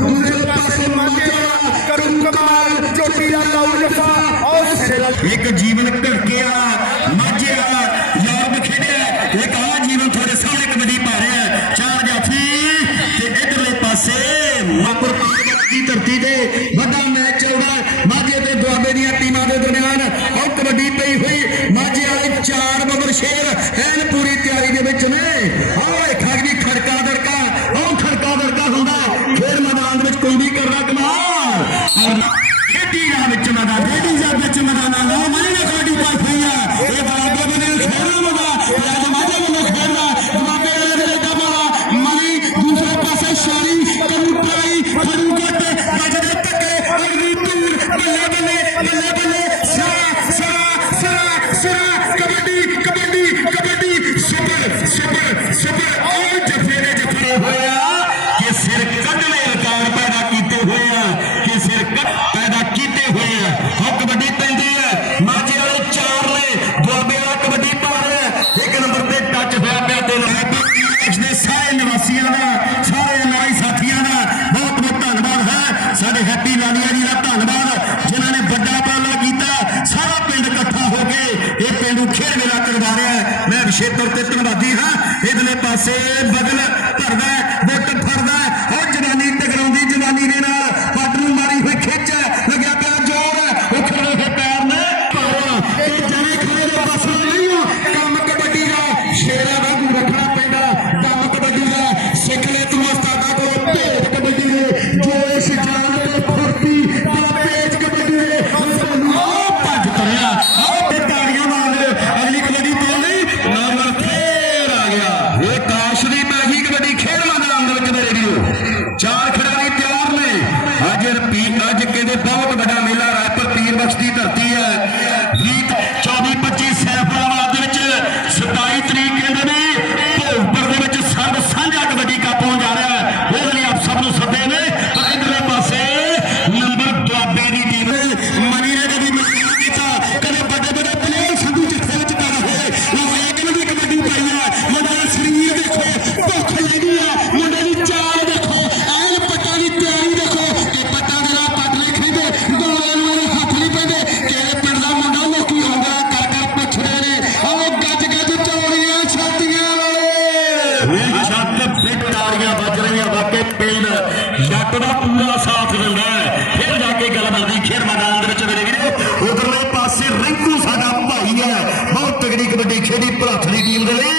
दूसरे पासे मांगे करू कमाल चोटी का लाऊ जफा और सेला एक जीवन ढलके वाला मांझे वाला ਯਾਰ ਬਖੇੜਿਆ ਇੱਕ ਆ ਜੀਵਨ ਤੁਹਾਡੇ ਸਾਹਮਣੇ ਕਬੱਡੀ ਪਾ ਰਿਹਾ ਚਾਰ ਜਾਫੀ ਤੇ ਇਧਰਲੇ ਪਾਸੇ ਮਾਪੁਰ ਦੀ ਧਰਤੀ ਤੇ ਵੱਡਾ ਮੈਚ ਚੱਲਦਾ ਮਾਝੇ ਤੇ ਦੁਆਬੇ ਦੀਆਂ ਟੀਮਾਂ ਦੇ ਦਰਮਿਆਨ ਉਹ ਕਬੱਡੀ ਪਈ ਹੋਈ। ਮਾਝੇ ਵਾਲੇ ਚਾਰ ਬਬਰ ਸ਼ੇਰ ਹੈ ਕੁਲਦੀਪ ਕਰਵਾ ਕਮਾਲ ਖੇਡੀ ਰਾਹ ਵਿੱਚ ਮੈਦਾਨ ਖੇਡੀ ਰਾਹ ਵਿੱਚ ਮੈਦਾਨ ਨਾ ਮੈਂ ਉੱਤੇ ਧੰਵਾਦੀ ਹਾਂ। ਇਧਰਲੇ ਪਾਸੇ ਬਗਲ ਭਰਦਾ ਗੁੱਟ ਫੜਦਾ ਉਹ ਜਵਾਨੀ ਟਕਰਾਉਂਦੀ ਜਵਾਨੀ ਦੇ ਨਾਲ ਪੱਟ ਨੂੰ ਮਾਰੀ ਹੋਈ ਖਿੱਚ। ਲੱਗਿਆ ਪਿਆ ਜੋਰ ਉਹ ਖੜੇ ਹੋਏ ਪੈਰ ਨੇ। ਪਾਵਾ झारखंड ਹੱਕ ਦਾ ਪੂਰਾ ਸਾਥ ਦਿੰਦਾ ਹੈ। ਫਿਰ ਜਾ ਕੇ ਗੱਲ ਬਣਦੀ, ਖੇਡ ਮੈਦਾਨ ਦੇ ਵਿੱਚ ਮੇਰੇ ਵੀਰੋ, ਉਧਰਲੇ ਪਾਸੇ ਰਿੰਕੂ ਸਾਡਾ ਭਾਈ ਹੈ। ਬਹੁਤ ਤਗੜੀ ਕਬੱਡੀ ਖੇਡੀ ਭਰਾਥਲੀ ਟੀਮ ਦੇ ਲਈ।